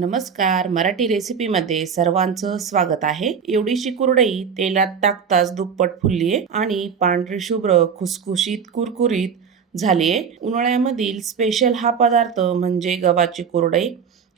नमस्कार. मराठी रेसिपीमध्ये सर्वांचं स्वागत आहे. एवढीशी कुरडई तेलात टाकताच दुप्पट फुललीये आणि पांढरी शुभ्र खुसखुशीत कुरकुरीत झालीये. उन्हाळ्यामधील स्पेशल हा पदार्थ म्हणजे गव्हाची कुरडई.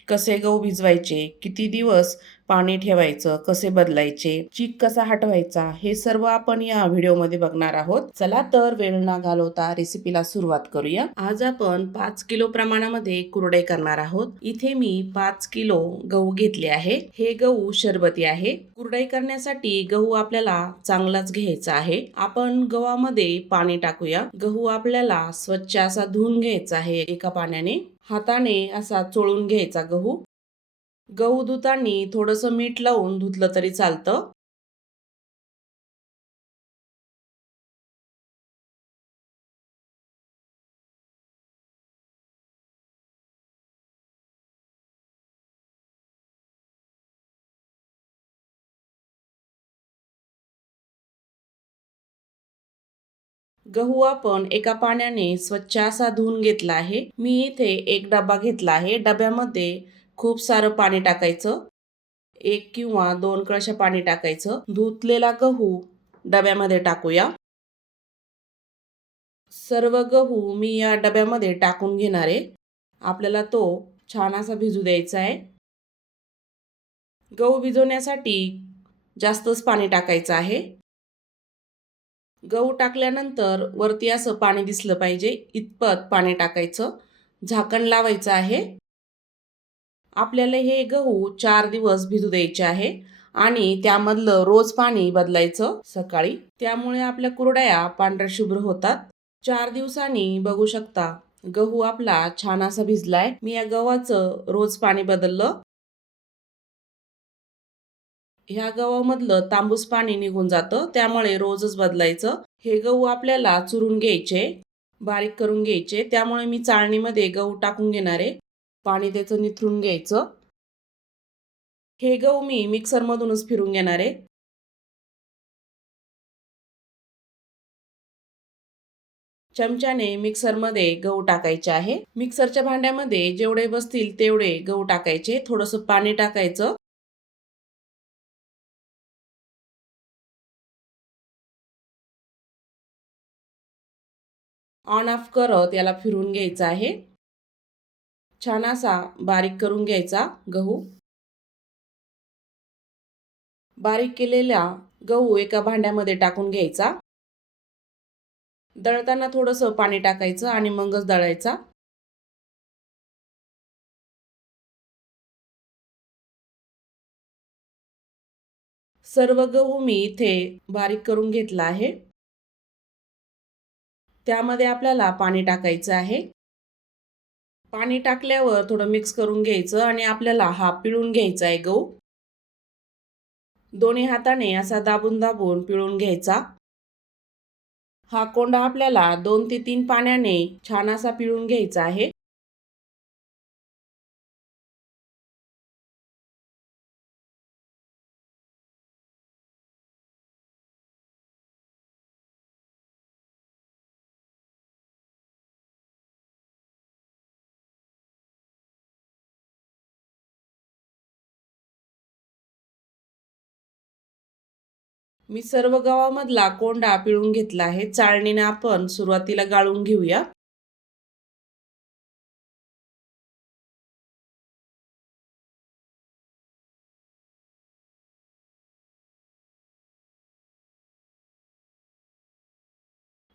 कसे गहू भिजवायचे किती दिवस पाणी ठेवायचं कसे बदलायचे चीक कसा हटवायचा हे सर्व आपण या व्हिडिओमध्ये बघणार आहोत. चला तर वेळ न घालवता रेसिपीला सुरुवात करूया. आज आपण पाच किलो प्रमाणामध्ये कुरडे करणार आहोत. इथे मी पाच किलो गहू घेतले आहे. हे गहू शरबती आहे. कुरडई करण्यासाठी गहू आपल्याला चांगलाच घ्यायचा आहे. आपण गव्हामध्ये पाणी टाकूया. गहू आपल्याला स्वच्छ असा धुवून घ्यायचा आहे एका पाण्याने. हाताने असा चोळून घ्यायचा गहू. गहू धुताना थोडस मीठ लावून धुतलं तरी चालतं. गहू आपण एका पाण्याने स्वच्छ असा धुवून घेतला आहे. मी इथे एक डबा घेतला आहे. डब्यामध्ये खूप सारं पाणी टाकायचं. एक किंवा दोन कळशा पाणी टाकायचं. धुतलेला गहू डब्यामध्ये टाकूया. सर्व गहू मी या डब्यामध्ये टाकून घेणार आहे. आपल्याला तो छान असा भिजू द्यायचा आहे. गहू भिजवण्यासाठी जास्तच पाणी टाकायचं आहे. गहू टाकल्यानंतर वरती असं पाणी दिसलं पाहिजे. इतपत पाणी टाकायचं. झाकण लावायचं आहे. आपल्याला हे गहू चार दिवस भिजू द्यायचे आहे आणि त्यामधलं रोज पाणी बदलायचं सकाळी. त्यामुळे आपल्या कुरड्या पांढऱ्या शुभ्र होतात. चार दिवसांनी बघू शकता गहू आपला छान असा भिजलाय. मी या गव्हाचं रोज पाणी बदललं. ह्या गव्हामधलं तांबूस पाणी निघून जातं. त्यामुळे रोजच बदलायचं. हे गहू आपल्याला चुरून घ्यायचे बारीक करून घ्यायचे. त्यामुळे मी चाळणीमध्ये गहू टाकून घेणार आहे. पाणी त्याचं निथरून घ्यायचं. हे गहू मी मिक्सरमधूनच फिरून घेणार आहे. चमच्याने मिक्सरमध्ये गहू टाकायचे आहे. मिक्सरच्या भांड्यामध्ये जेवढे बसतील तेवढे गहू टाकायचे. थोडंसं पाणी टाकायचं. ऑन ऑफ करत याला फिरून घ्यायचं आहे. छान असा बारीक करून घ्यायचा गहू. बारीक केलेला गहू एका भांड्यामध्ये टाकून घ्यायचा. दळताना थोडंसं पाणी टाकायचं आणि मगच दळायचा. सर्व गहू मी इथे बारीक करून घेतला आहे. त्यामध्ये आपल्याला पाणी टाकायचं आहे. पाणी टाकल्यावर थोडं मिक्स करून घ्यायचं आणि आपल्याला हा पिळून घ्यायचा आहे गहू. दोन्ही हाताने असा दाबून दाबून पिळून घ्यायचा. हा कोंडा आपल्याला दोन ते तीन पाण्याने छान असा पिळून घ्यायचा आहे. मी सर्व गव्हामधला कोंडा पिळून घेतला आहे. चाळणीने आपण सुरुवातीला गाळून घेऊया.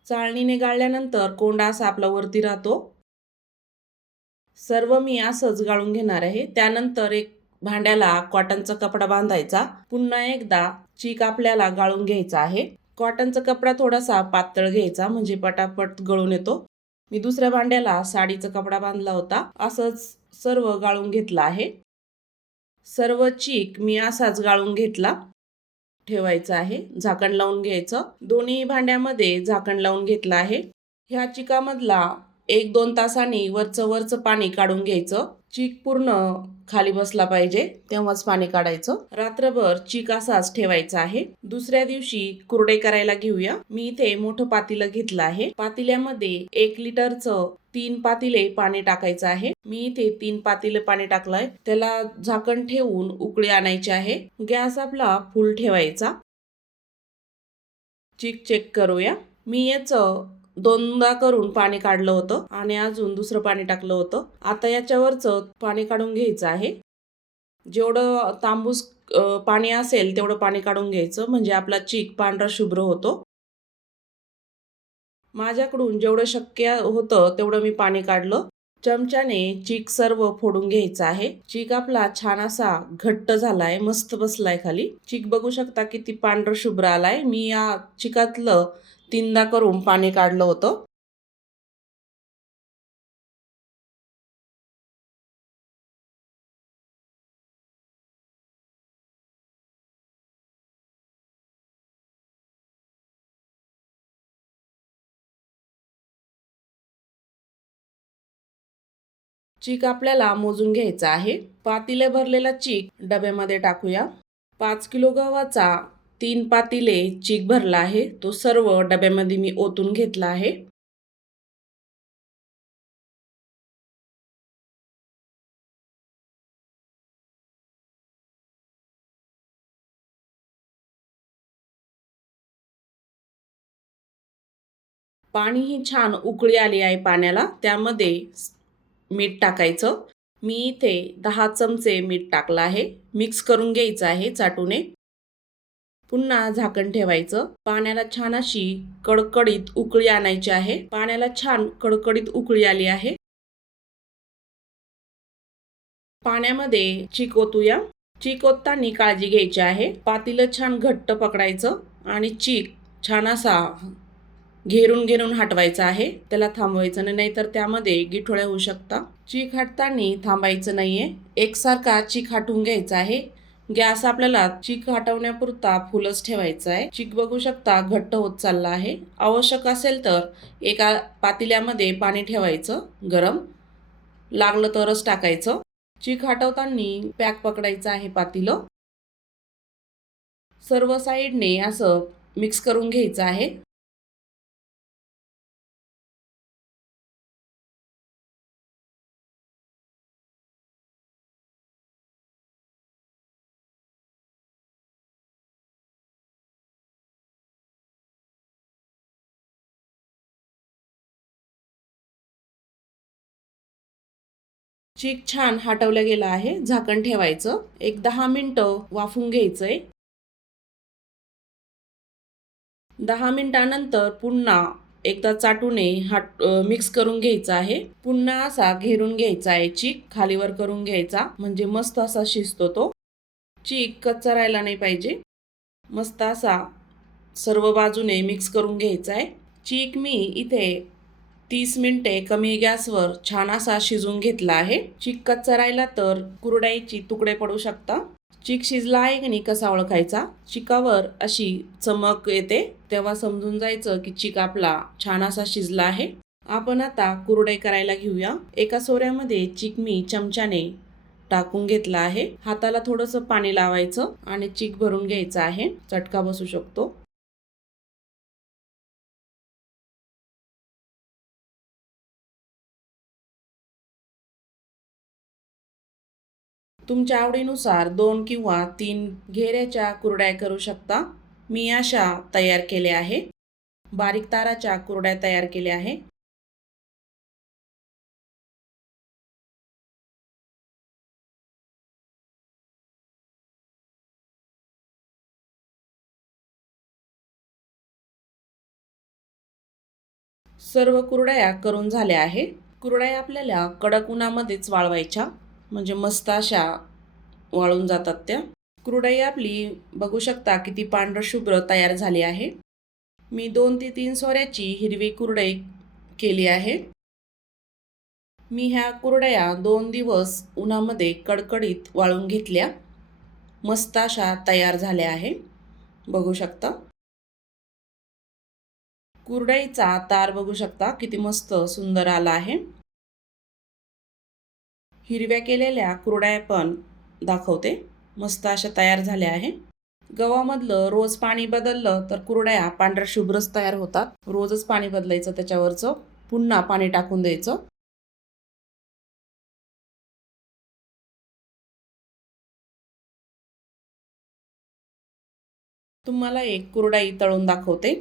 चाळणीने गाळल्यानंतर कोंडा असा आपला वरती राहतो. सर्व मी असंच गाळून घेणार आहे. त्यानंतर एक भांड्याला कॉटनचा कपडा बांधायचा. पुन्हा एकदा चीक आपल्याला गाळून घ्यायचा आहे. कॉटनचा कपडा थोडासा पातळ घ्यायचा म्हणजे पटापट गळून येतो. मी दुसऱ्या भांड्याला साडीचा कपडा बांधला होता. असंच सर्व गाळून घेतला आहे. सर्व चीक मी असाच गाळून घेतला ठेवायचा आहे. झाकण लावून घ्यायचं. दोन्ही भांड्यामध्ये झाकण लावून घेतलं आहे. ह्या चिकामधला एक दोन तासांनी वरचं वरचं पाणी काढून घ्यायचं. चीक पूर्ण खाली बसला पाहिजे. तेव्हाच पाणी काढायचं. रात्रभर चीक असाच ठेवायचा आहे. दुसऱ्या दिवशी कुरडे करायला घेऊया. मी इथे मोठं पातीलं घेतलं आहे. पातील्यामध्ये एक लिटरचं तीन पातिले पाणी टाकायचं आहे. मी इथे तीन पातिले पाणी टाकलंय. त्याला झाकण ठेवून उकळी आणायची आहे. गॅस आपला फुल ठेवायचा. चिक चेक करूया. मी याचं दोनदा करून पाणी काढलं होतं आणि अजून दुसरं पाणी टाकलं होतं. आता याच्यावरचं पाणी काढून घ्यायचं आहे. जेवढं तांबूस पाणी असेल तेवढं पाणी काढून घ्यायचं. म्हणजे आपला चीक पांढरा शुभ्र होतो. माझ्याकडून जेवढं शक्य होतं तेवढं मी पाणी काढलं. चमच्याने चीक सर्व फोडून घ्यायचं आहे. चीक आपला छान असा घट्ट झालाय मस्त बसलाय खाली. चीक बघू शकता किती पांढर शुभ्र आलाय. मी या चिकातलं तीनदा करून पाणी काढलं होतं. चीक आपल्याला मोजून घ्यायचा आहे. पातीले भरलेला चीक डब्यामध्ये टाकूया. पाच किलो गव्हाचा तीन पातिले चीक भरला आहे. तो सर्व डब्यामध्ये मी ओतून घेतला आहे. पाणी ही छान उकळी आली आहे पाण्याला. त्यामध्ये मीठ टाकायचं. मी इथे दहा चमचे मीठ टाकलं आहे. मिक्स करून घ्यायचं आहे चाटूने. पुन्हा झाकण ठेवायचं. पाण्याला छान अशी कडकडीत उकळी आणायची आहे. पाण्याला छान कडकडीत उकळी आली आहे. पाण्यामध्ये चिकोतूया. ओतूया ओतताना काळजी घ्यायची आहे. पातीलं छान घट्ट पकडायचं आणि चीक छान असा घेरून घेरून हटवायचा आहे. त्याला थांबवायचं नाही नाहीतर त्यामध्ये गिठोळ्या होऊ शकता. चीक हटताना थांबायचं नाहीये. एकसारखा चीक हटवून घ्यायचा आहे. गॅस आपल्याला चीक हटवण्यापुरता फुलच ठेवायचा आहे. चीक बघू शकता घट्ट होत चालला आहे. आवश्यक असेल तर एका पातिल्यामध्ये पाणी ठेवायचं गरम. लागलं तरच टाकायचं. चीक हटवताना पॅक पकडायचं आहे पातिलं. सर्व साईडने असं मिक्स करून घ्यायचं आहे. चीक छान हटवलं गेलं आहे. झाकण ठेवायचं. एक दहा मिनटं वाफून आहे दहा मिनटानंतर पुन्हा एकदा चाटूने हाट मिक्स करून घ्यायचा आहे. पुन्हा असा घेरून घ्यायचा आहे चीक. खालीवर करून घ्यायचा. म्हणजे मस्त असा शिजतो तो. चीक कच्चा राहायला नाही पाहिजे. मस्त असा सर्व बाजूने मिक्स करून घ्यायचा आहे. चीक मी इथे तीस मिनिटे कमी गॅसवर छान असा शिजून घेतला आहे. चीक कच्चा राहिला तर कुरडाईची तुकडे पडू शकता. चीक शिजला आहे की नाही कसा ओळखायचा? चिकावर अशी चमक येते. तेव्हा समजून जायचं की चिक आपला छान असा शिजला आहे. आपण आता कुरडई करायला घेऊया. एका सोऱ्यामध्ये चिक मी चमच्याने टाकून घेतला आहे. हाताला थोडंसं पाणी लावायचं आणि चिक भरून घ्यायचं आहे. चटका बसू शकतो. तुमच्या आवडीनुसार दोन किंवा तीन घेऱ्याच्या कुरड्या करू शकता. मी अशा तयार केल्या आहे बारीक ताराच्या कुरड्या तयार केल्या आहे सर्व कुरड्या करून झाल्या आहे कुरड्या आपल्याला कडक उन्हामध्येच वाळवायच्या. म्हणजे मस्त अशा वाळून जातात त्या. कुरडई आपली बघू शकता किती पांढरशुभ्र तयार झाली आहे. मी दोन ते तीन सोऱ्याची हिरवी कुरडई केली आहे. मी ह्या कुरडया दोन दिवस उन्हामध्ये कडकडीत वाळून घेतल्या. मस्त अशा तयार झाल्या आहे. बघू शकता. कुरडईचा तार बघू शकता किती मस्त सुंदर आला आहे. हिरव्या केलेल्या कुरड्या पण दाखवते. मस्त अशा तयार झाल्या आहे. गव्हामधलं रोज पाणी बदललं तर कुरड्या पांढऱ्या शुभ्रच तयार होतात. रोजच पाणी बदलायचं त्याच्यावरचं. पुन्हा पाणी टाकून द्यायचं. तुम्हाला एक कुरडाई तळून दाखवते.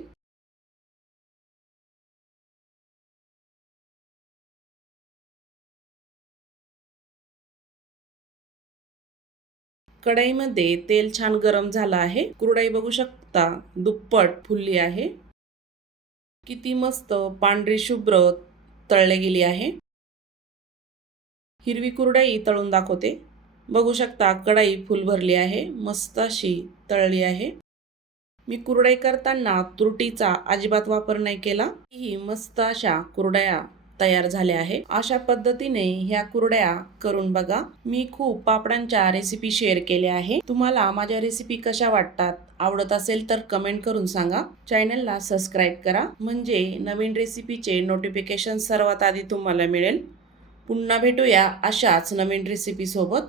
कढईमध्ये तेल छान गरम झालं आहे. कुरडाई बघू शकता दुप्पट फुलली आहे. किती मस्त पांढरी शुभ्र तळले गेली आहे. हिरवी कुरडई तळून दाखवते. बघू शकता कढई फुल भरली आहे मस्त अशी तळली आहे. मी कुरडई करताना तुरटीचा अजिबात वापर नाही केला. ही मस्त अशा कुरडया तयार झाल्या आहे. अशा पद्धतीने ह्या कुरड्या करून बघा. मी खूप पापडांच्या रेसिपी शेअर केल्या आहे. तुम्हाला माझ्या रेसिपी कशा वाटतात आवडत असेल तर कमेंट करून सांगा. चॅनलला सबस्क्राईब करा. म्हणजे नवीन रेसिपीचे नोटिफिकेशन सर्वात आधी तुम्हाला मिळेल. पुन्हा भेटूया अशाच नवीन रेसिपी सोबत.